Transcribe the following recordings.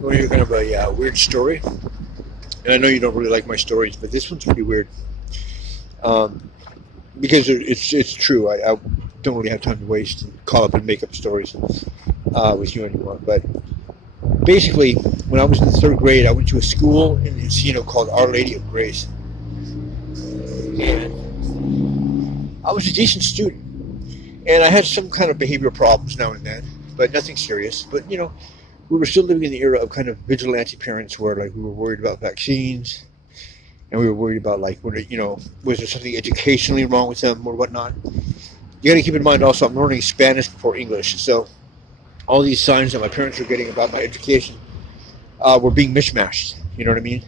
Well, you're kind of a weird story, and I know you don't really like my stories, but this one's pretty weird. Because it's true. I don't really have time to waste and call up and make up stories with you anymore. But basically, when I was in the third grade, I went to a school in Encino called Our Lady of Grace, and I was a decent student, and I had some kind of behavioral problems now and then, but nothing serious. But we were still living in the era of kind of vigilante parents, where like we were worried about vaccines. And we were worried about, like, was there something educationally wrong with them or whatnot? You got to keep in mind also, I'm learning Spanish before English. So all these signs that my parents were getting about my education were being mishmashed. You know what I mean?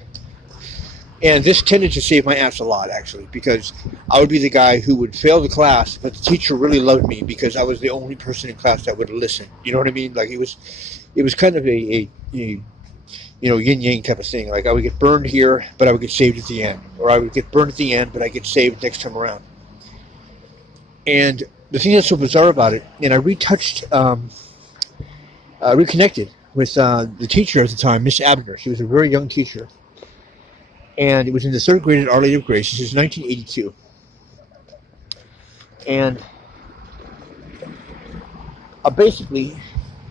And this tended to save my ass a lot, actually, because I would be the guy who would fail the class, but the teacher really loved me because I was the only person in class that would listen. You know what I mean? Like, it was kind of a yin-yang type of thing. Like, I would get burned here, but I would get saved at the end. Or I would get burned at the end, but I get saved next time around. And the thing that's so bizarre about it, and I reconnected with the teacher at the time, Miss Abner. She was a very young teacher. And it was in the third grade at Our Lady of Grace. This is 1982. And basically,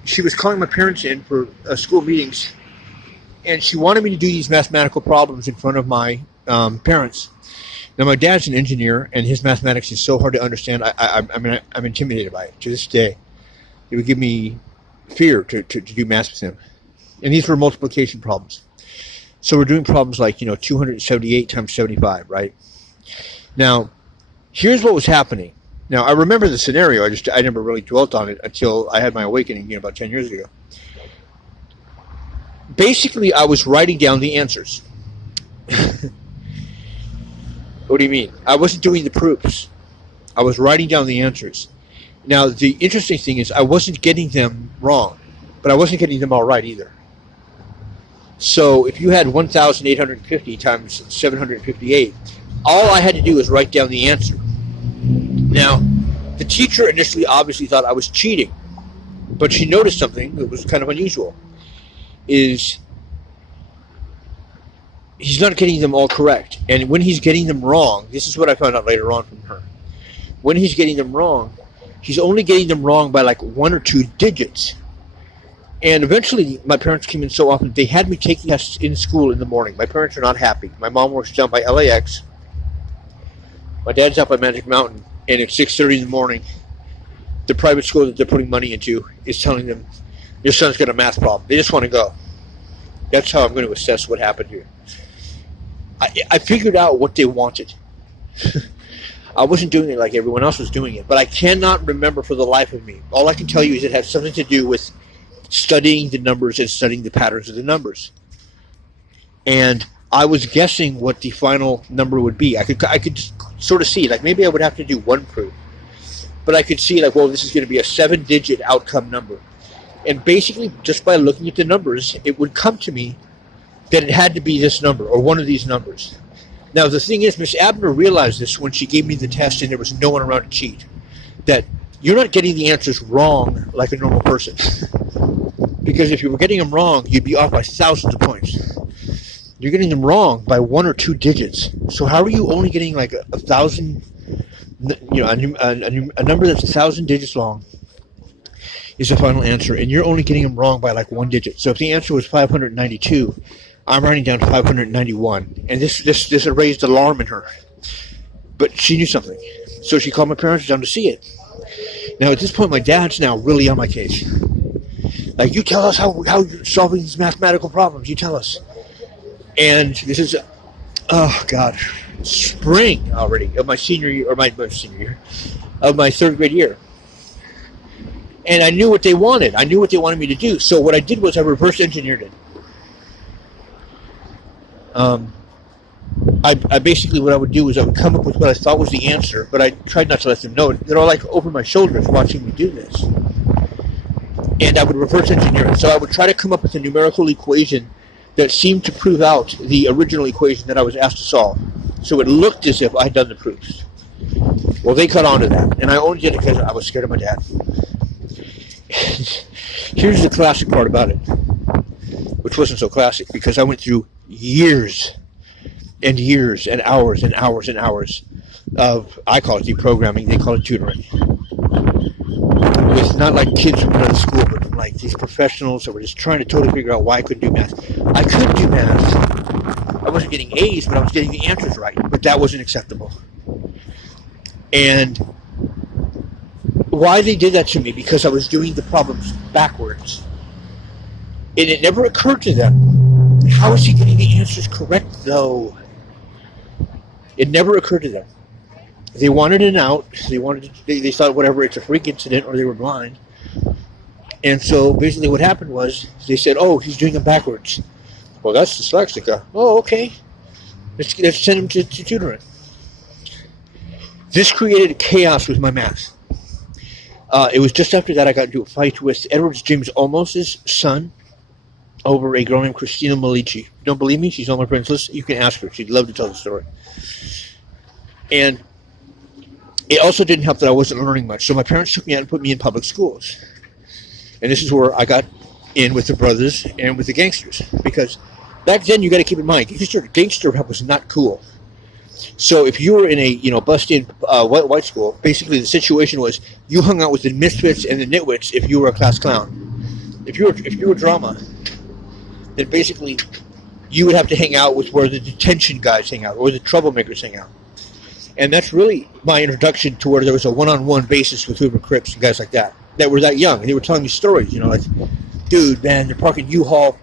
she was calling my parents in for school meetings. And she wanted me to do these mathematical problems in front of my parents. Now, my dad's an engineer, and his mathematics is so hard to understand. I'm intimidated by it to this day. It would give me fear to do math with him. And these were multiplication problems. So we're doing problems like, 278 times 75, right? Now, here's what was happening. Now, I remember the scenario. I never really dwelt on it until I had my awakening, about 10 years ago. Basically, I was writing down the answers. What do you mean? I wasn't doing the proofs. I was writing down the answers. Now, the interesting thing is I wasn't getting them wrong, but I wasn't getting them all right either. So if you had 1,850 times 758, all I had to do was write down the answer. Now, the teacher initially obviously thought I was cheating, but she noticed something that was kind of unusual. Is he's not getting them all correct. And when he's getting them wrong, this is what I found out later on from her. When he's getting them wrong, he's only getting them wrong by like 1 or 2 digits. And eventually, my parents came in so often, they had me take tests in school in the morning. My parents are not happy. My mom works down by LAX. My dad's out by Magic Mountain. And at 6:30 in the morning, the private school that they're putting money into is telling them, your son's got a math problem. They just want to go. That's how I'm going to assess what happened here. I figured out what they wanted. I wasn't doing it like everyone else was doing it, but I cannot remember for the life of me. All I can tell you is it has something to do with studying the numbers and studying the patterns of the numbers. And I was guessing what the final number would be. I could sort of see, like maybe I would have to do one proof, but I could see like, well, this is going to be a 7-digit outcome number. And basically, just by looking at the numbers, it would come to me that it had to be this number or one of these numbers. Now, the thing is, Miss Abner realized this when she gave me the test and there was no one around to cheat, that you're not getting the answers wrong like a normal person. Because if you were getting them wrong, you'd be off by thousands of points. You're getting them wrong by 1 or 2 digits. So how are you only getting like a thousand, a number that's 1,000 digits long is the final answer, and you're only getting them wrong by like 1 digit. So if the answer was 592, I'm writing down 591, and this raised alarm in her. But she knew something, so she called my parents down to see it. Now at this point, my dad's now really on my case. Like, you tell us how you're solving these mathematical problems. You tell us. And this is, spring already of my senior year, or my senior year, of my third grade year. And I knew what they wanted. I knew what they wanted me to do. So what I did was I reverse engineered it. I basically, what I would do is I would come up with what I thought was the answer, but I tried not to let them know. They're all like over my shoulders watching me do this. And I would reverse engineer it. So I would try to come up with a numerical equation that seemed to prove out the original equation that I was asked to solve. So it looked as if I had done the proofs. Well, they caught on to that, and I only did it because I was scared of my dad. Here's the classic part about it. which wasn't so classic because I went through years and years and hours and hours and hours of, I call it deprogramming, they call it tutoring. It's not like kids from another school, but from like these professionals that were just trying to totally figure out why I couldn't do math. I could do math. I wasn't getting A's, but I was getting the answers right. But that wasn't acceptable. And why they did that to me? Because I was doing the problems backwards. And it never occurred to them, how is he getting the answers correct, though? It never occurred to them. They wanted an out. They thought, whatever, it's a freak incident, or they were blind. And so basically what happened was, they said, oh, he's doing them backwards. Well, that's dyslexic. Oh, okay. Let's send him to tutoring. This created chaos with my math. It was just after that I got into a fight with Edward James Olmos' son over a girl named Christina Malici. You don't believe me? She's on my friends list. You can ask her. She'd love to tell the story. And it also didn't help that I wasn't learning much. So my parents took me out and put me in public schools. And this is where I got in with the brothers and with the gangsters. Because back then, you got to keep in mind, gangster rap was not cool. So if you were in a bust-in white school, basically the situation was you hung out with the misfits and the nitwits if you were a class clown. If you were drama, then basically you would have to hang out with where the detention guys hang out or the troublemakers hang out. And that's really my introduction to where there was a one-on-one basis with Hoover Crips and guys like that were that young. And they were telling me stories, like, dude, man, they're parking U-Haul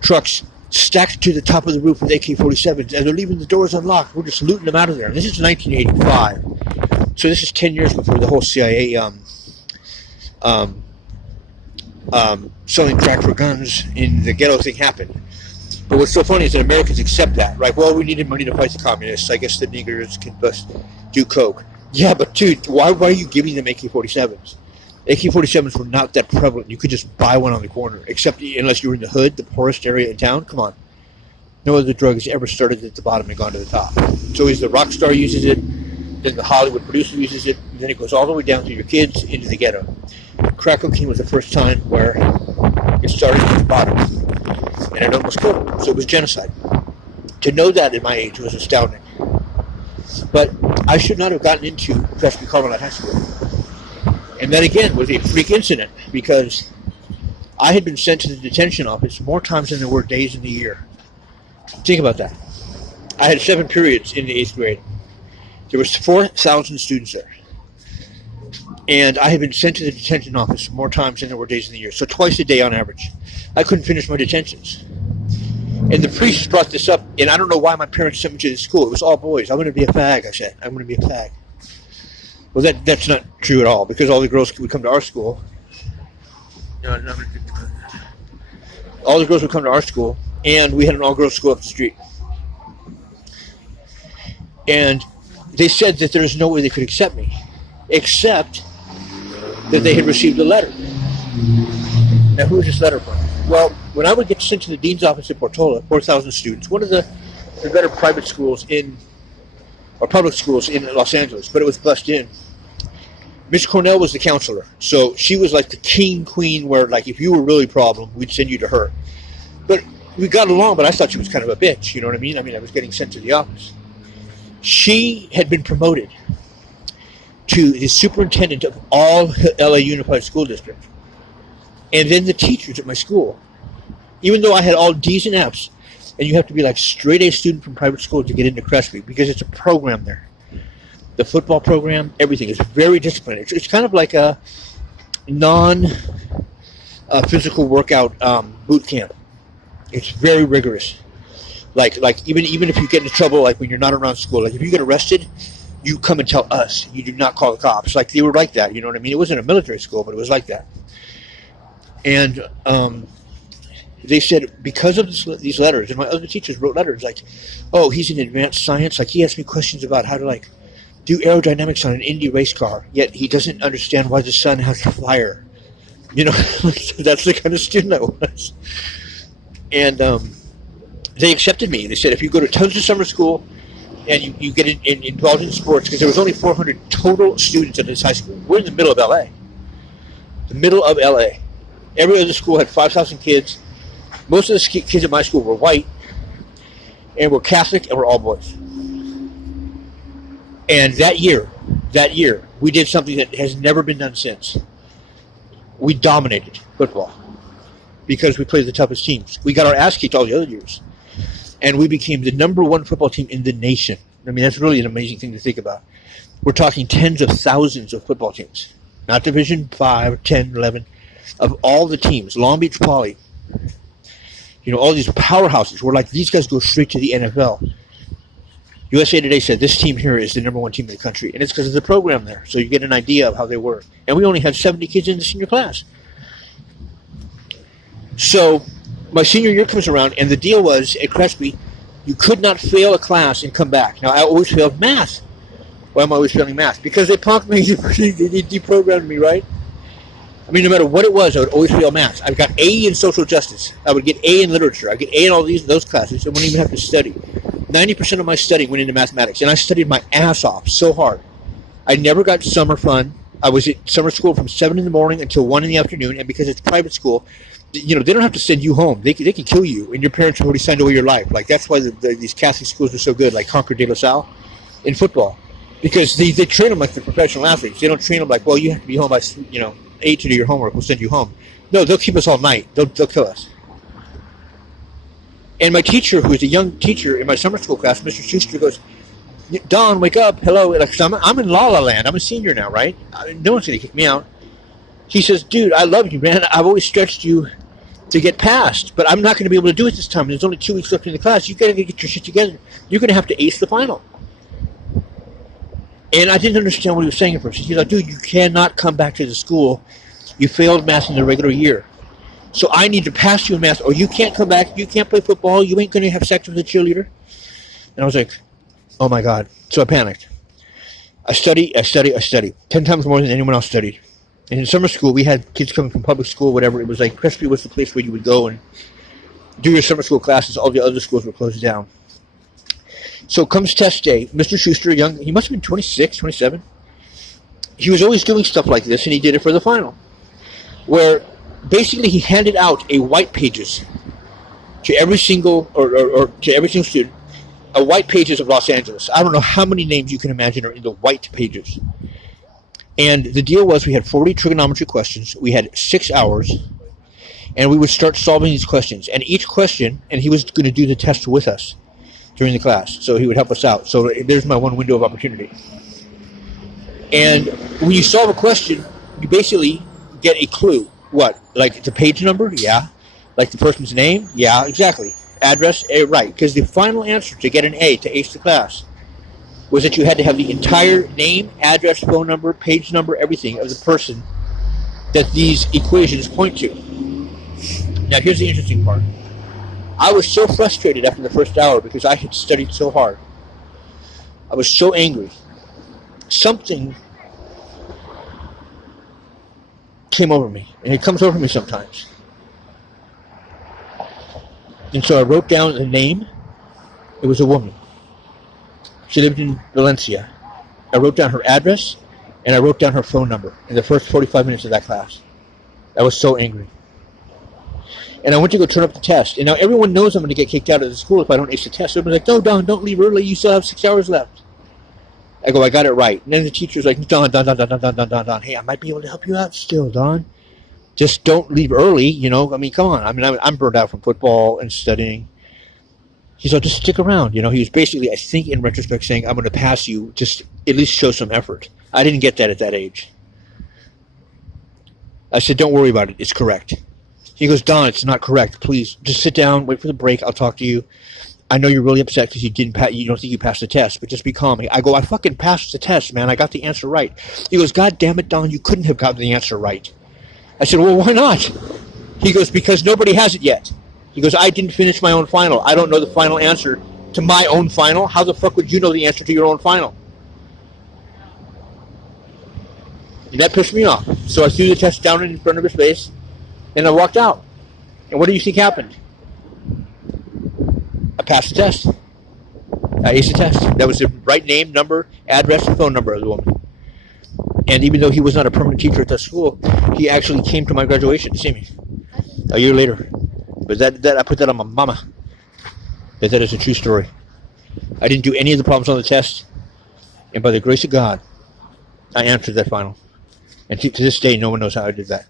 trucks stacked to the top of the roof with AK-47s, and they're leaving the doors unlocked. We're just looting them out of there. And this is 1985. So this is 10 years before the whole CIA selling crack for guns in the ghetto thing happened. But what's so funny is that Americans accept that, right? Well, we needed money to fight the communists. I guess the niggers can do coke. Yeah, but dude, why are you giving them AK-47s? AK-47s were not that prevalent. You could just buy one on the corner, except unless you were in the hood, the poorest area in town. Come on. No other drug has ever started at the bottom and gone to the top. So the rock star uses it, then the Hollywood producer uses it, and then it goes all the way down to your kids into the ghetto. Crack cocaine was the first time where it started at the bottom. And it almost killed them. So it was genocide. To know that at my age was astounding. But I should not have gotten into Presby Carmelite High School. And that, again, was a freak incident because I had been sent to the detention office more times than there were days in the year. Think about that. I had 7 periods in the 8th grade. There was 4,000 students there. And I had been sent to the detention office more times than there were days in the year. So twice a day on average. I couldn't finish my detentions. And the priest brought this up, and I don't know why my parents sent me to this school. It was all boys. I'm going to be a fag, I said. I'm going to be a fag. Well, that's not true at all, because all the girls would come to our school. All the girls would come to our school, and we had an all-girls school up the street. And they said that there was no way they could accept me, except that they had received a letter. Now, who was this letter from? Well, when I would get sent to the dean's office in Portola, 4,000 students, one of the better private schools or public schools in Los Angeles, but it was bussed in. Miss Cornell was the counselor, so she was like the king queen where, like, if you were really a problem, we'd send you to her. But we got along, but I thought she was kind of a bitch, you know what I mean? I was getting sent to the office. She had been promoted to the superintendent of all LA Unified School District. And then the teachers at my school, even though I had all D's and F's, and you have to be like straight A student from private school to get into Crespi because it's a program there. The football program, everything is very disciplined. It's kind of like a non-physical workout boot camp. It's very rigorous. Like even if you get into trouble, like when you're not around school, like if you get arrested, you come and tell us. You do not call the cops. Like they were like that, you know what I mean? It wasn't a military school, but it was like that. And they said because of these letters, and my other teachers wrote letters like, oh, he's in advanced science. Like he asked me questions about how to like do aerodynamics on an Indy race car, yet he doesn't understand why the sun has fire. You know, that's the kind of student I was. And they accepted me. They said if you go to tons of summer school and you get involved in sports, because there was only 400 total students at this high school. We're in the middle of LA. The middle of LA. Every other school had 5,000 kids, Most of the kids at my school were white, and were Catholic, and were all boys. And that year, we did something that has never been done since. We dominated football because we played the toughest teams. We got our ass kicked all the other years, and we became the number one football team in the nation. I mean, that's really an amazing thing to think about. We're talking tens of thousands of football teams, not Division 5, 10, 11, of all the teams. Long Beach Poly, all these powerhouses. We're like, these guys go straight to the NFL. USA Today said this team here is the number one team in the country, and it's because of the program there. So you get an idea of how they were. And we only had 70 kids in the senior class. So my senior year comes around, and the deal was at Crespi, you could not fail a class and come back. Now, I always failed math. Why am I always failing math? Because they punked me, they deprogrammed me, right? I mean, no matter what it was, I would always fail math. I got A in social justice. I would get A in literature. I would get A in all those classes. I wouldn't even have to study. 90% of my studying went into mathematics, and I studied my ass off so hard. I never got summer fun. I was at summer school from 7 in the morning until 1 in the afternoon, and because it's private school, they don't have to send you home. They can kill you, and your parents have already signed away your life. Like, that's why these Catholic schools are so good, like Concord de La Salle in football, because they train them like they're professional athletes. They don't train them like, well, you have to be home by 8 to do your homework. We'll send you home. No, they'll keep us all night. They'll kill us. And my teacher, who was a young teacher in my summer school class, Mr. Schuster, goes, Don, wake up. Hello. Like, so I'm in La La Land. I'm a senior now, right? No one's going to kick me out. He says, dude, I love you, man. I've always stretched you to get past, but I'm not going to be able to do it this time. There's only 2 weeks left in the class. You got to get your shit together. You're going to have to ace the final. And I didn't understand what he was saying at first. He's like, dude, you cannot come back to the school. You failed math in the regular year. So I need to pass you in math, or you can't come back. You can't play football. You ain't going to have sex with a cheerleader. And I was like, oh, my God. So I panicked. I study. 10 times more than anyone else studied. And in summer school, we had kids coming from public school, whatever. It was like Crespi was the place where you would go and do your summer school classes. All the other schools were closed down. So comes test day. Mr. Schuster, young, he must have been 26, 27. He was always doing stuff like this, and he did it for the final, where basically he handed out a white pages to every single, or to every single student, a white pages of Los Angeles. I don't know how many names you can imagine are in the white pages. And the deal was we had 40 trigonometry questions. We had 6 hours, and we would start solving these questions. And each question, and he was going to do the test with us during the class, so he would help us out. So there's my one window of opportunity. And when you solve a question, you basically get a clue. What? Like the page number? Yeah. Like the person's name? Yeah, exactly. Address? Right. Because the final answer to get an A, to ace the class, was that you had to have the entire name, address, phone number, page number, everything of the person that these equations point to. Now, here's the interesting part. I was so frustrated after the first hour because I had studied so hard. I was so angry. Something came over me, and it comes over me sometimes. And so I wrote down the name. It was a woman. She lived in Valencia. I wrote down her address, and I wrote down her phone number in the first 45 minutes of that class. I was so angry. And I went to go turn up the test. And now everyone knows I'm going to get kicked out of the school if I don't ace the test. So everyone's like, no, Don, don't leave early. You still have 6 hours left. I go, I got it right. And then the teacher's like, Don. Hey, I might be able to help you out still, Don. Just don't leave early, I mean, come on. I mean, I'm burned out from football and studying. He's like, just stick around. He was basically, I think, in retrospect, saying, I'm going to pass you. Just at least show some effort. I didn't get that at that age. I said, don't worry about it. It's correct. He goes, Don, it's not correct. Please, just sit down, wait for the break. I'll talk to you. I know you're really upset because you don't think you passed the test, but just be calm. I go, I fucking passed the test, man. I got the answer right. He goes, God damn it, Don, you couldn't have gotten the answer right. I said, well, why not? He goes, because nobody has it yet. He goes, I didn't finish my own final. I don't know the final answer to my own final. How the fuck would you know the answer to your own final? And that pissed me off. So I threw the test down in front of his face, and I walked out. And what do you think happened? I passed the test. I aced the test. That was the right name, number, address, and phone number of the woman. And even though he was not a permanent teacher at that school, he actually came to my graduation to see me a year later. But But that I put that on my mama. That is a true story. I didn't do any of the problems on the test, and by the grace of God, I answered that final. And to this day, no one knows how I did that.